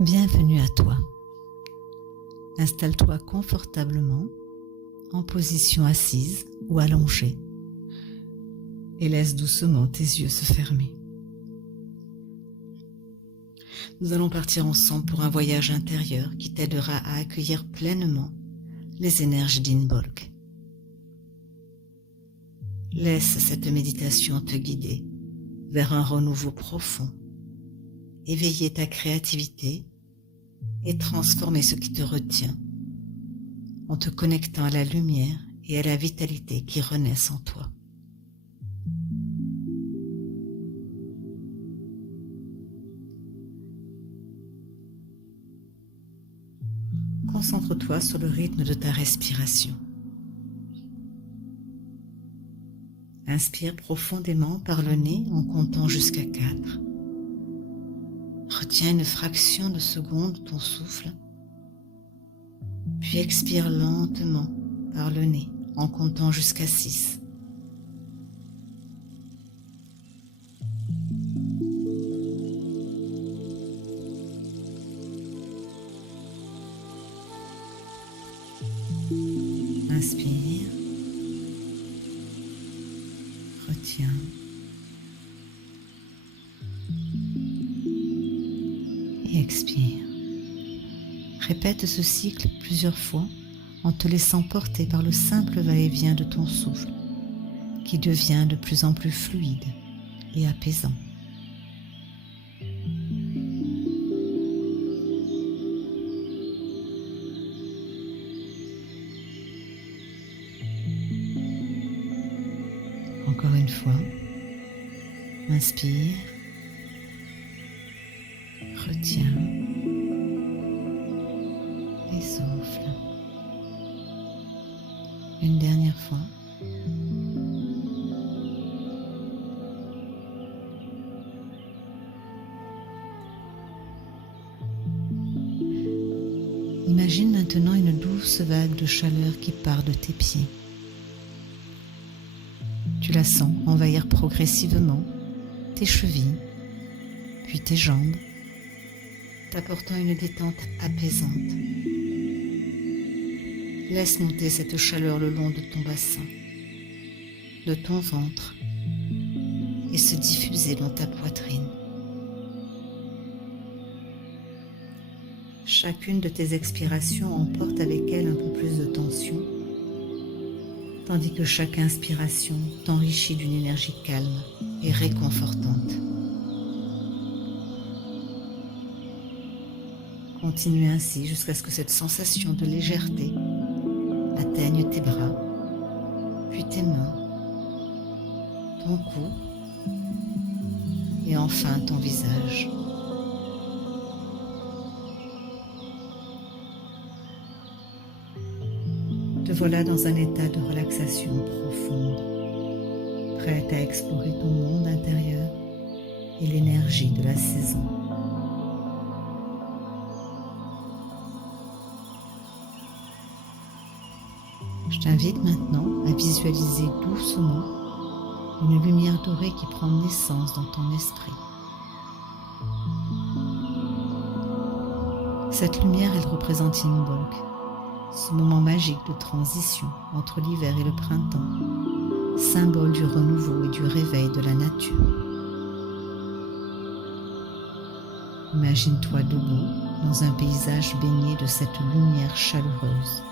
Bienvenue à toi. Installe-toi confortablement en position assise ou allongée et laisse doucement tes yeux se fermer. Nous allons partir ensemble pour un voyage intérieur qui t'aidera à accueillir pleinement les énergies d'Inbolg. Laisse cette méditation te guider vers un renouveau profond, éveiller ta créativité et transformer ce qui te retient en te connectant à la lumière et à la vitalité qui renaissent en toi. Concentre-toi sur le rythme de ta respiration. Inspire profondément par le nez en comptant jusqu'à 4. Retiens une fraction de seconde ton souffle, puis expire lentement par le nez en comptant jusqu'à 6. Inspire, retiens. Et expire. Répète ce cycle plusieurs fois en te laissant porter par le simple va-et-vient de ton souffle qui devient de plus en plus fluide et apaisant. Encore une fois, inspire, retiens et souffle. Une dernière fois. Imagine maintenant une douce vague de chaleur qui part de tes pieds. Tu la sens envahir progressivement tes chevilles, puis tes jambes, t'apportant une détente apaisante. Laisse monter cette chaleur le long de ton bassin, de ton ventre, et se diffuser dans ta poitrine. Chacune de tes expirations emporte avec elle un peu plus de tension, tandis que chaque inspiration t'enrichit d'une énergie calme et réconfortante. Continue ainsi jusqu'à ce que cette sensation de légèreté atteigne tes bras, puis tes mains, ton cou et enfin ton visage. Te voilà dans un état de relaxation profonde, prête à explorer ton monde intérieur et l'énergie de la saison. Je t'invite maintenant à visualiser doucement une lumière dorée qui prend naissance dans ton esprit. Cette lumière, elle représente Inbolg, ce moment magique de transition entre l'hiver et le printemps, symbole du renouveau et du réveil de la nature. Imagine-toi debout dans un paysage baigné de cette lumière chaleureuse.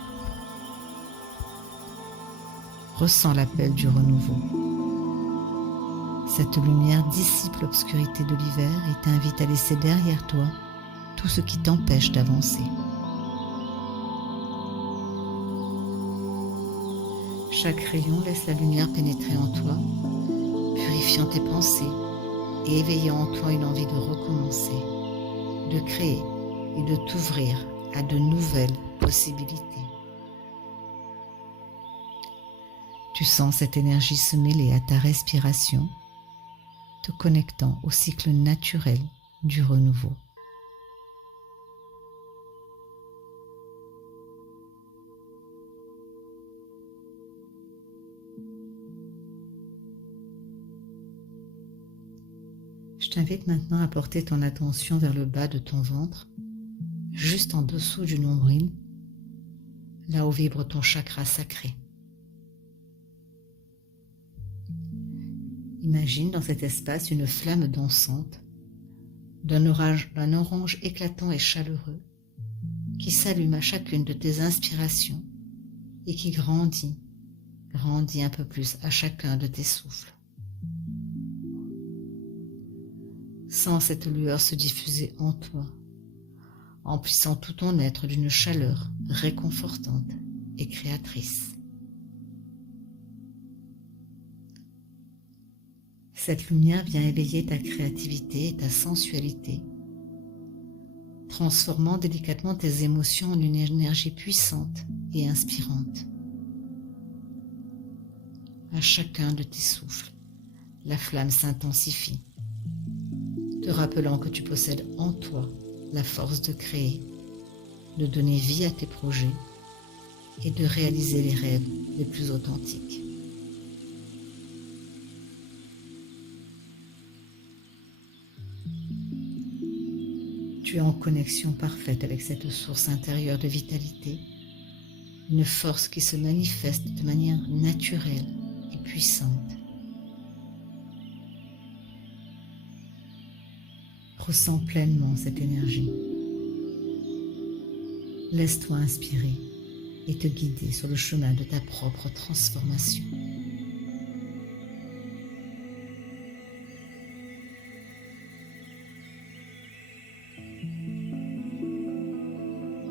Ressens l'appel du renouveau. Cette lumière dissipe l'obscurité de l'hiver et t'invite à laisser derrière toi tout ce qui t'empêche d'avancer. Chaque rayon laisse la lumière pénétrer en toi, purifiant tes pensées et éveillant en toi une envie de recommencer, de créer et de t'ouvrir à de nouvelles possibilités. Tu sens cette énergie se mêler à ta respiration, te connectant au cycle naturel du renouveau. Je t'invite maintenant à porter ton attention vers le bas de ton ventre juste en dessous du nombril, là où vibre ton chakra sacré. Imagine dans cet espace une flamme dansante, d'un orange éclatant et chaleureux, qui s'allume à chacune de tes inspirations et qui grandit un peu plus à chacun de tes souffles. Sens cette lueur se diffuser en toi, emplissant tout ton être d'une chaleur réconfortante et créatrice. Cette lumière vient éveiller ta créativité et ta sensualité, transformant délicatement tes émotions en une énergie puissante et inspirante. À chacun de tes souffles, la flamme s'intensifie, te rappelant que tu possèdes en toi la force de créer, de donner vie à tes projets et de réaliser les rêves les plus authentiques. Tu es en connexion parfaite avec cette source intérieure de vitalité, une force qui se manifeste de manière naturelle et puissante. Ressens pleinement cette énergie. Laisse-toi inspirer et te guider sur le chemin de ta propre transformation.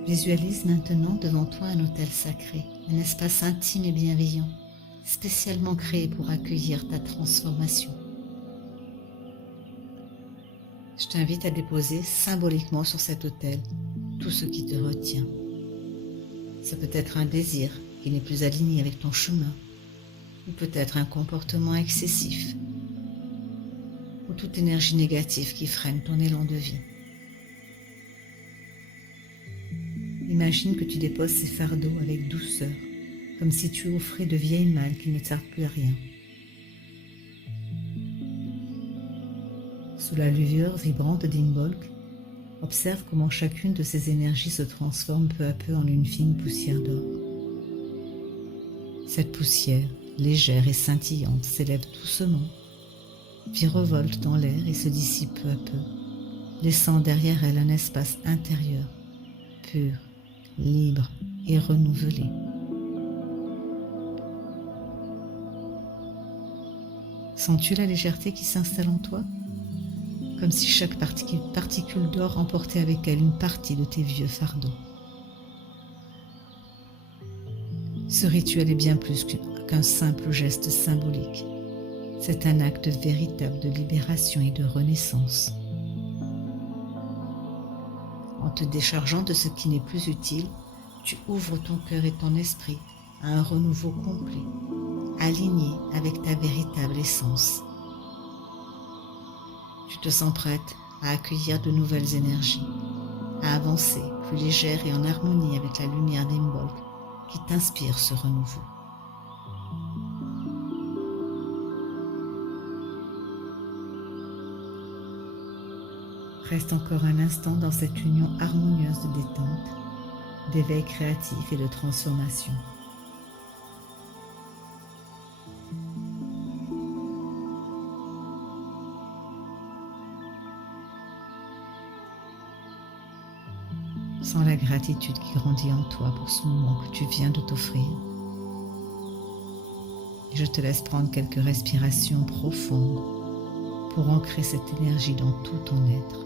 Visualise maintenant devant toi un autel sacré, un espace intime et bienveillant, spécialement créé pour accueillir ta transformation. Je t'invite à déposer symboliquement sur cet autel tout ce qui te retient. Ça peut être un désir qui n'est plus aligné avec ton chemin, ou peut-être un comportement excessif, ou toute énergie négative qui freine ton élan de vie. Imagine que tu déposes ces fardeaux avec douceur, comme si tu offrais de vieilles malles qui ne servent plus à rien. Sous la lueur vibrante d'Imbolc, observe comment chacune de ces énergies se transforme peu à peu en une fine poussière d'or. Cette poussière, légère et scintillante, s'élève doucement, virevolte dans l'air et se dissipe peu à peu, laissant derrière elle un espace intérieur, pur, libre et renouvelé. Sens-tu la légèreté qui s'installe en toi? Comme si chaque particule d'or emportait avec elle une partie de tes vieux fardeaux. Ce rituel est bien plus qu'un simple geste symbolique. C'est un acte véritable de libération et de renaissance. En te déchargeant de ce qui n'est plus utile, tu ouvres ton cœur et ton esprit à un renouveau complet, aligné avec ta véritable essence. Tu te sens prête à accueillir de nouvelles énergies, à avancer plus légère et en harmonie avec la lumière d'Imbolc qui t'inspire ce renouveau. Reste encore un instant dans cette union harmonieuse de détente, d'éveil créatif et de transformation. Sens la gratitude qui grandit en toi pour ce moment que tu viens de t'offrir. Et je te laisse prendre quelques respirations profondes pour ancrer cette énergie dans tout ton être.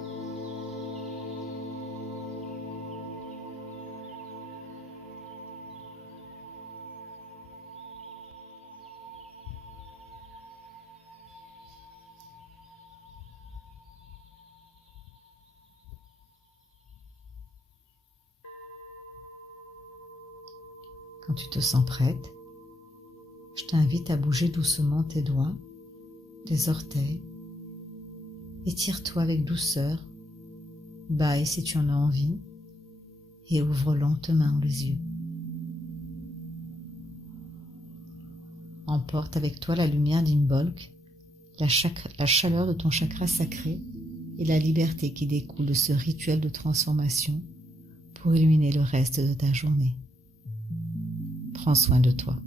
Quand tu te sens prête, je t'invite à bouger doucement tes doigts, tes orteils. Étire-toi avec douceur, bâille si tu en as envie et ouvre lentement les yeux. Emporte avec toi la lumière d'Imbolc, la chaleur de ton chakra sacré et la liberté qui découle de ce rituel de transformation pour illuminer le reste de ta journée. Prends soin de toi.